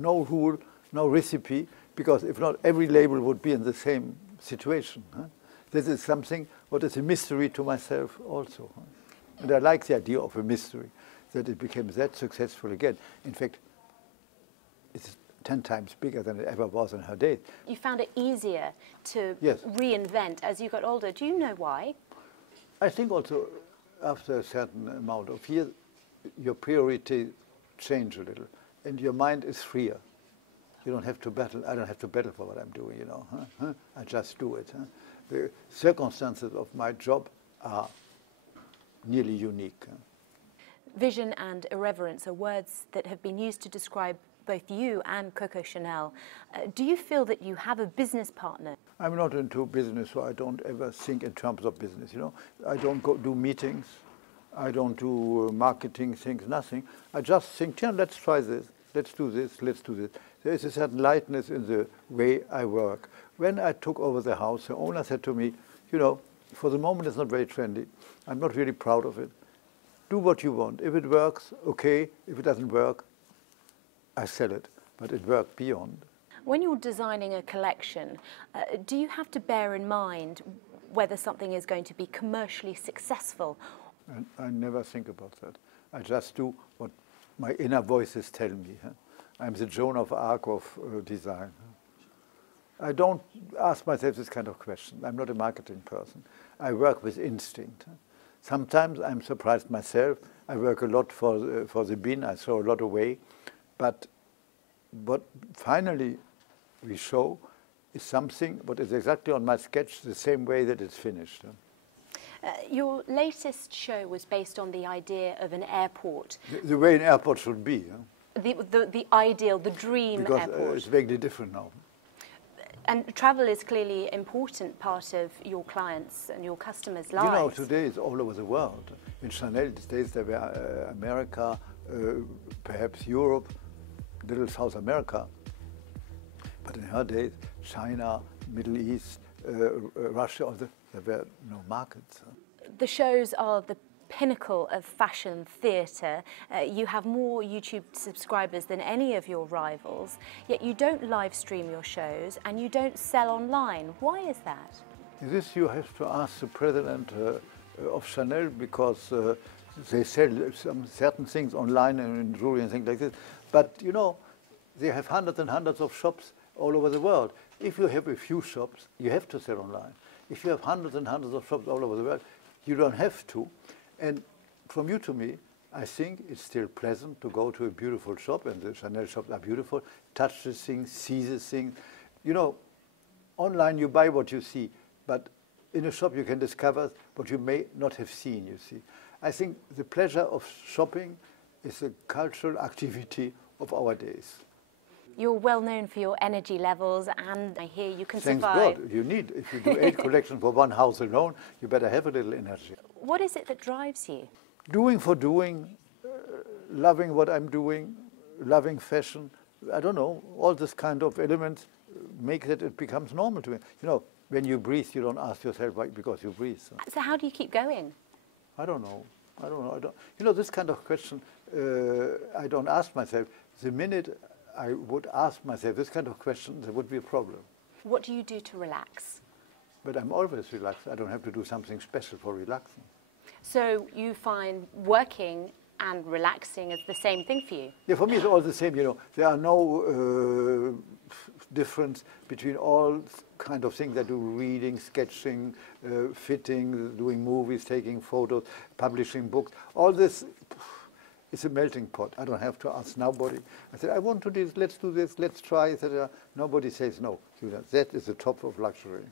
no rule, no recipe, because if not, every label would be in the same situation. Huh? This is something what is a mystery to myself also. Huh? And I like the idea of a mystery, that it became that successful again. In fact, it's 10 times bigger than it ever was in her days. You found it easier to Yes. reinvent as you got older. Do you know why? I think also after a certain amount of years, your priority change a little, and your mind is freer. You don't have to battle. I don't have to battle for what I'm doing, you know. Huh? I just do it. Huh? The circumstances of my job are nearly unique. Huh? Vision and irreverence are words that have been used to describe both you and Coco Chanel. Do you feel that you have a business partner? I'm not into business, so I don't ever think in terms of business, you know. I don't go do meetings. I don't do marketing things, nothing. I just think, yeah, let's try this. Let's do this. Let's do this. There is a certain lightness in the way I work. When I took over the house, the owner said to me, you know, for the moment it's not very trendy. I'm not really proud of it. Do what you want. If it works, okay. If it doesn't work, I sell it. But it worked beyond. When you're designing a collection, do you have to bear in mind whether something is going to be commercially successful? And I never think about that. I just do what my inner voices tell me. Huh? I'm the Joan of Arc of design. I don't ask myself this kind of question. I'm not a marketing person. I work with instinct. Sometimes I'm surprised myself. I work a lot for the bin. I throw a lot away. But what finally we show is something what is exactly on my sketch the same way that it's finished. Your latest show was based on the idea of an airport. The way an airport should be. Huh? The ideal, the dream because, airport. It's vaguely different now. And travel is clearly an important part of your clients' and your customers' lives. You know, today it's all over the world. In Chanel days there were America, perhaps Europe, little South America. But in her days, China, Middle East, Russia, there were no markets. The shows are the pinnacle of fashion theatre. You have more YouTube subscribers than any of your rivals, yet you don't live stream your shows and you don't sell online. Why is that? This you have to ask the president of Chanel, because they sell some certain things online and in jewelry and things like this. But you know, they have hundreds and hundreds of shops all over the world. If you have a few shops, you have to sell online. If you have hundreds and hundreds of shops all over the world, you don't have to. And from you to me, I think it's still pleasant to go to a beautiful shop, and the Chanel shops are beautiful, touch the things, see the things. You know, online you buy what you see, but in a shop you can discover what you may not have seen, you see. I think the pleasure of shopping is a cultural activity of our days. You're well known for your energy levels, and I hear you can Thanks survive. God, you need. If you do 8 collections for one house alone, you better have a little energy. What is it that drives you? Doing for doing, loving what I'm doing, loving fashion. I don't know, all this kind of elements make that it becomes normal to me. You know, when you breathe, you don't ask yourself why, because you breathe. So how do you keep going? I don't know. You know, this kind of question, I don't ask myself. The minute I would ask myself this kind of question, there would be a problem. What do you do to relax? But I'm always relaxed. I don't have to do something special for relaxing. So you find working and relaxing is the same thing for you? Yeah, for me it's all the same, you know. There are no difference between all kind of things I do, reading, sketching, fitting, doing movies, taking photos, publishing books. All this is a melting pot. I don't have to ask nobody. I said, I want to do this, let's try, etc. Nobody says no. That is the top of luxury.